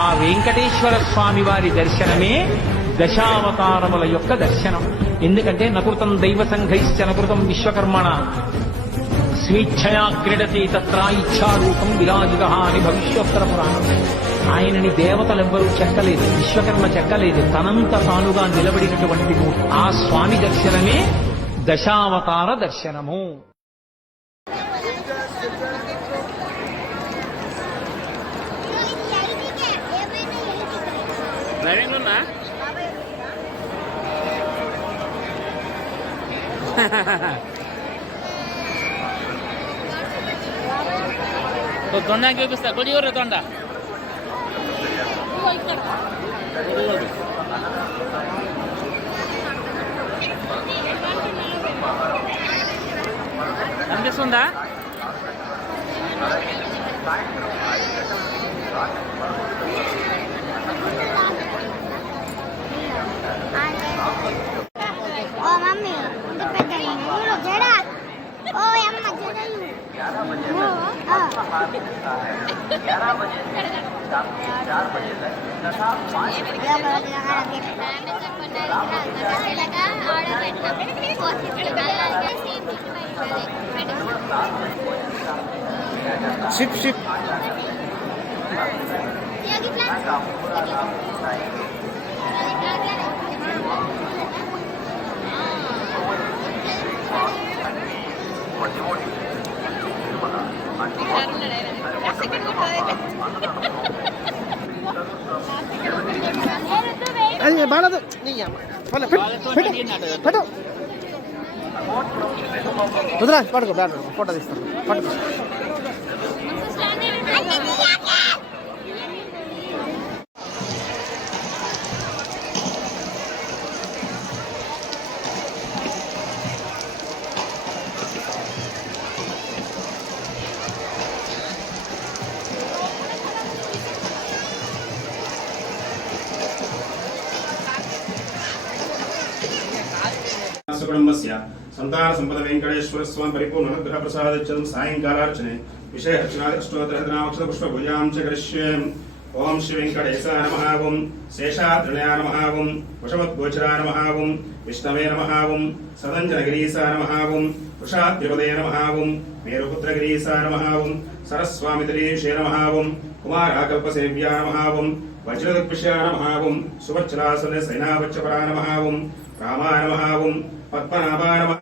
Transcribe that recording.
ఆ వెంకటేశ్వర స్వామి వారి దర్శనమే దశావతారముల యొక్క దర్శనం. ఎందుకంటే నకృతం దైవ సంఘైశ్చ నకృతం విశ్వకర్మణ స్వేచ్ఛయా క్రీడతే తత్ర ఇచ్ఛారూపం విరాజిత అని భవిష్యోత్తర పురాణం. ఆయనని దేవతలెవ్వరూ చెక్కలేదు, విశ్వకర్మ చెక్కలేదు, తనంత తానుగా నిలబడినటువంటి ఆ స్వామి దర్శనమే దశావతార దర్శనము. తొండ చూపిస్తా కొడియూరు తొండ కనిపిస్తుందా? शिप शिप अरे बाला तो नहीं है पटो रुद्रा पड़को बैठ फोटो తీస్తాను పట్టుకో. कुटुंबस्य संतान संपद वेंकटेश्वर स्वामी परिपूर्ण अनुग्रह प्रसादच्चं सायंकालार्चने विषय अर्चनादि अष्टोत्तरनामक्षत पुष्प पूजां च करिष्ये. ओम श्री वेंकटेशाय नमः. ओम शेषाद्रणाय नमः. ओम वशमद्गोचराय नमः. ओम विष्णवे नमः. ओम सदञ्जनगिरीसाय नमः. ओम वृषाद्रिपदये नमः. ओम मेरुपुत्रगिरीसाय नमः. ओम सरस्वामितरीशे नमः. ओम कुमाराकल्पसेव्याय नमः. ओम वज्रदुर्विषयाय नमः. ओम सुवर्चलासने सैनावच्चपराय नमः. ओम रामाय नमः. ओम पद्मनाभाय नमः.